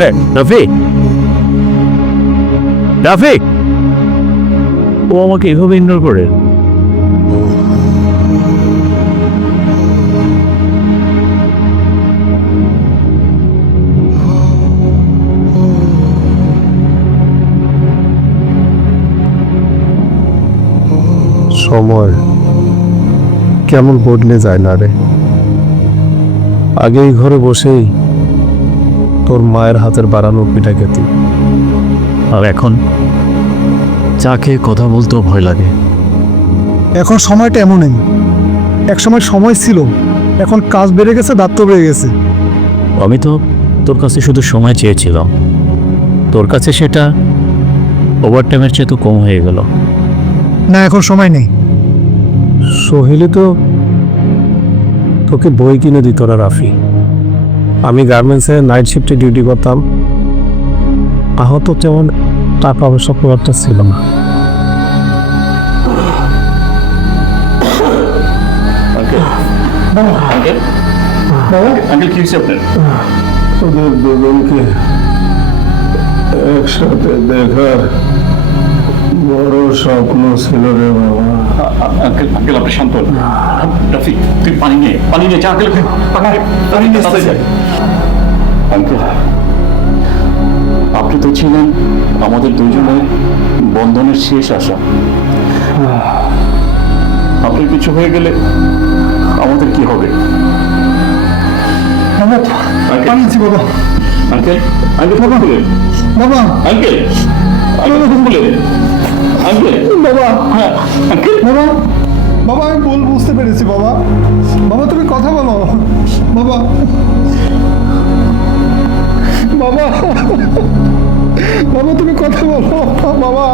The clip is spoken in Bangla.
রাফি, রাফি, ও আমাকে এভাবে ইগনোর করে। সময় কেমন বদলে যায় না রে। আগে এই ঘরে বসেই তোর মায়ের হাতের বাড়ানো পিঠা খেতি, আর এখন চা খেয়ে কথা বলতেও ভয় লাগে। এখন সময়টা এমনই, এক সময় সময় ছিল, এখন কাজ বেড়ে গেছে, দায়িত্ব বেড়ে গেছে। আমি তো তোর কাছে শুধু সময় চেয়েছিলাম, তোর কাছে সেটা ওভারটাইমের চেয়ে তো কম হয়ে গেল। না, এখন সময় নেই। সোহেলি তো তোকে বই কিনে দিত না রাফি। আমি গার্মেন্টসে নাইট শিফটে ডিউটি করতাম, আহত তেমন টাকা পয়সা খুব একটা ছিল না। আঙ্কেল কি হয়েছে আপনার? ওদের দুজনকে একসাথে দেখার বড় স্বপ্ন ছিল রে বাবা। আঙ্কেল আঙ্কেল আপনি শান্ত হন। রাফি তুই পানি নিয়ে যা। আঙ্কেল পানি নিয়ে আঙ্কেল, আপনি তো ছিলেন আমাদের দুজনের বন্ধনের শেষ আশা। আপনার কিছু হয়ে গেলে আমাদের কি হবে? বাবা, আঙ্কেল আঙ্কেল কথা বলেন। বাবা, আঙ্কেল বলেন। আঙ্কেল বাবা, হ্যাঁ আঙ্কেল। বাবা, বাবা, আমি ভুল বুঝতে পেরেছি বাবা। বাবা, তুমি কথা বলো বাবা। বাবা, বাবা, তুমি কথা বলো বাবা।